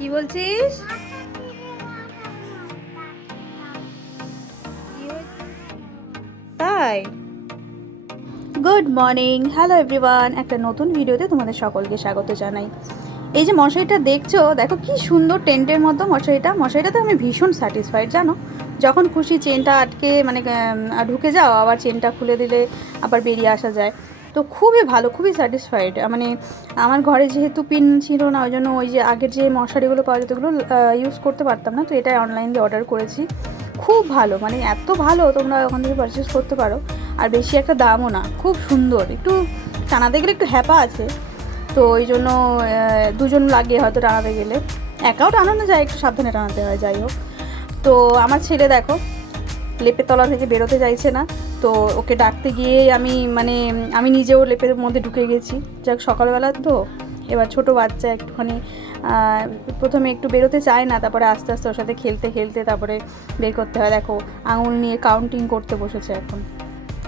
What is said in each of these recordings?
কি বলছিস? তাই? গুড মর্নিং হ্যালো এভরিওয়ান একটা নতুন ভিডিওতে তোমাদের সকলকে স্বাগত জানাই। এই যে মশারিটা দেখছ, দেখো কি সুন্দর টেন্টের মতো মশারিটা। মশারিটাতে আমি ভীষণ স্যাটিসফাইড জানো? যখন খুশি চেনটা আটকে মানে ঢুকে যাও, আবার চেনটা খুলে দিলে আবার বেরিয়ে আসা যায়। তো খুবই ভালো, খুবই স্যাটিসফাইড মানে আমার ঘরে যেহেতু পিন ছিল না, ওই জন্য ওই যে আগের যে মশারিগুলো পাওয়া যেত, ওগুলো ইউজ করতে পারতাম না, তো এটাই অনলাইন দিয়ে অর্ডার করেছি। খুব ভালো মানে এত ভালো তোমরা ওখান থেকে পারচেস করতে পারো, আর বেশি একটা দামও না, খুব সুন্দর। একটু টানাতে গেলে একটু হ্যাপা আছে, তো ওই জন্য দুজন লাগে হয়তো টানাতে গেলে। একাও টানানো যায়, একটু সাবধানে টানাতে হয়, যাই হোক। তো আমার ছেলে দেখো, লেপের তলা থেকে বেরোতে চাইছে না তো ওকে ডাকতে গিয়ে আমি মানে আমি নিজেও লেপের মধ্যে ঢুকে গেছি। যাক, সকালবেলা তো, এবার ছোট বাচ্চা একটুখানি প্রথমে একটু বেরোতে চায় না, তারপরে আস্তে আস্তে ওর সাথে খেলতে খেলতে তারপরে বের করতে হয়। দেখো, আঙুল নিয়ে কাউন্টিং করতে বসেছে এখন।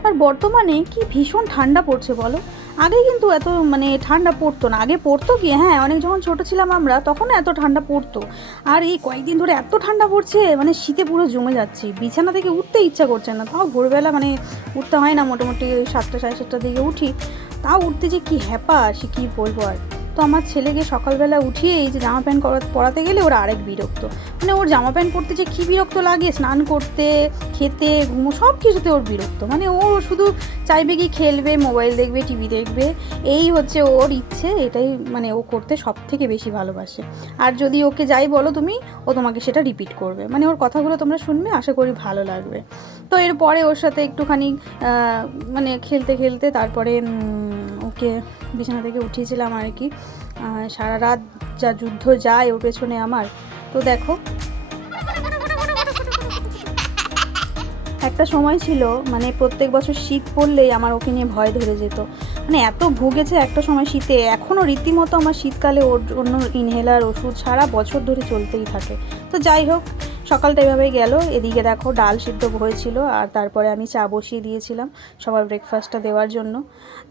আর বর্তমানে কি ভীষণ ঠান্ডা পড়ছে বলো? আগে কিন্তু এত মানে ঠান্ডা পড়তো না। আগে পড়তো কি? হ্যাঁ অনেক যখন ছোট ছিলাম আমরা, তখন এত ঠান্ডা পড়তো। আর এই কয়েকদিন ধরে এত ঠান্ডা পড়ছে মানে শীতে পুরো জমে যাচ্ছে। বিছানা থেকে উঠতে ইচ্ছা করছে না। তাও ভোরবেলা মানে উঠতে হয় না, মোটামুটি সাতটা, সাড়ে সাতটার দিকে উঠি। তাও উঠতে যে কী হ্যাপা, সে কী বলব আর? তো আমার ছেলেকে সকালবেলা উঠিয়ে এই যে জামা প্যান্ট পরাতে গেলে ওর আরেক বিরক্ত। মানে ওর জামা প্যান্ট পরতে যে কী বিরক্ত লাগে, স্নান করতে, খেতে, ঘুমো, সব কিছুতে ওর বিরক্ত। মানে ও শুধু চাইবে কি খেলবে, মোবাইল দেখবে, টিভি দেখবে, এই হচ্ছে ওর ইচ্ছে, এটাই মানে ও করতে সব থেকে বেশি ভালোবাসে। আর যদি ওকে যাই বলো তুমি, ও তোমাকে সেটা রিপিট করবে। মানে ওর কথাগুলো তোমরা শুনবে, আশা করি ভালো লাগবে। তো এরপরে ওর সাথে একটুখানি মানে খেলতে খেলতে তারপরে ওকে বিছানা থেকে উঠিয়েছিলাম আর কি। সারা রাত যা যুদ্ধ যায় ওর পেছনে আমার। তো দেখো। একটা সময় ছিল মানে প্রত্যেক বছর শীত পড়লেই আমার ওকে নিয়ে ভয় ধরে যেত। মানে এত ভুগেছে একটা সময় শীতে এখনও রীতিমতো আমার শীতকালে ওর অন্য ইনহেলার ওষুধ সারা বছর ধরে চলতেই থাকে। তো যাই হোক সকালটা এভাবেই গেল। এদিকে দেখো ডাল সিদ্ধ হয়েছিল আর তারপরে আমি চা বসিয়ে দিয়েছিলাম সবার ব্রেকফাস্টটা দেওয়ার জন্য।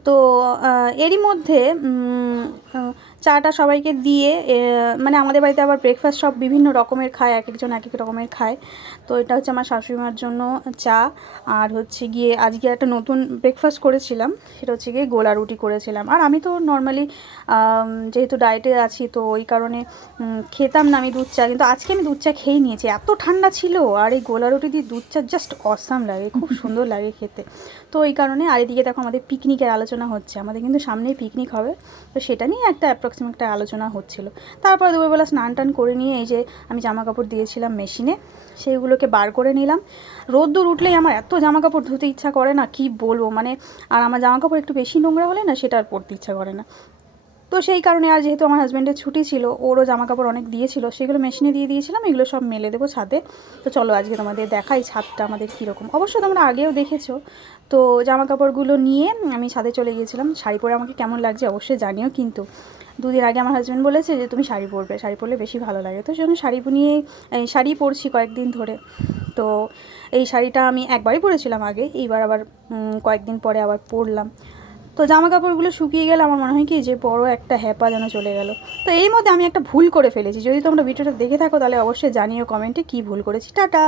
তো এরই মধ্যে চাটা সবাইকে দিয়ে মানে আমাদের বাড়িতে আবার ব্রেকফাস্ট সব বিভিন্ন রকমের খায়, এক একজন এক এক রকমের খায়। তো এটা হচ্ছে আমার শাশুড়িমার জন্য চা। আর হচ্ছে গিয়ে আজকে একটা নতুন ব্রেকফাস্ট করেছিলাম, সেটা হচ্ছে গিয়ে গোলা রুটি করেছিলাম। আর আমি তো নর্মালি যেহেতু ডায়েটে আছি, তো ওই কারণে খেতাম না আমি দুধ চা। কিন্তু আজকে আমি দুধ চা খেয়ে নিয়েছি। এত ঠান্ডা ছিল আর এই গোলা রুটি দিয়ে দুধ চা জাস্ট অসাম লাগে খুব সুন্দর লাগে খেতে। তো ওই কারণে আর এদিকে দেখো আমাদের পিকনিকের আলোচনা হচ্ছে আমাদের কিন্তু সামনেই পিকনিক হবে। তো সেটা নিয়ে একটা অ্যাপ্রক্সিমেট একটা আলোচনা হচ্ছিল। তারপর দুপুরবেলা স্নান টান করে নিয়ে এই যে আমি জামা কাপড় দিয়েছিলাম মেশিনে সেইগুলোকে বার করে নিলাম। রোদ্দুর উঠলেই আমার এত জামা কাপড় ধুতে ইচ্ছা করে না কি বলব? মানে আর আমার জামা কাপড় একটু বেশি নোংরা হলে না সেটা আর পরতে ইচ্ছা করে না। তো সেই কারণে আর যেহেতু আমার হাজব্যান্ডের ছুটি ছিল, ওরও জামা কাপড় অনেক দিয়েছিল, সেগুলো মেশিনে দিয়ে দিয়েছিলাম, এগুলো সব মেলে দেবো ছাদে। তো চলো আজকে তোমাদের দেখাই ছাদটা আমাদের কীরকম। অবশ্য তোমরা আগেও দেখেছ, তো জামা কাপড়গুলো নিয়ে আমি ছাদে চলে গিয়েছিলাম। শাড়ি পরে আমাকে কেমন লাগছে অবশ্যই জানিও, কিন্তু দুদিন আগে আমার হাজব্যান্ড বলেছে যে, তুমি শাড়ি পরবে, শাড়ি পরলে বেশি ভালো লাগে। তো সেজন্য শাড়ি নিয়ে শাড়ি পরছি কয়েকদিন ধরে। তো এই শাড়িটা আমি একবারই পরেছিলাম আগে, এইবার আবার কয়েকদিন পরে আবার পরলাম। তো জামা কাপড়গুলো শুকিয়ে গেলে আমার মনে হয় কি যে বড় একটা হ্যাপা যেন চলে গেল। তো এই মধ্যে আমি একটা ভুল করে ফেলেছি। যদি তোমরা ভিডিওটা দেখে থাকো তাহলে অবশ্যই জানিও কমেন্টে কি ভুল করেছি। টাটা!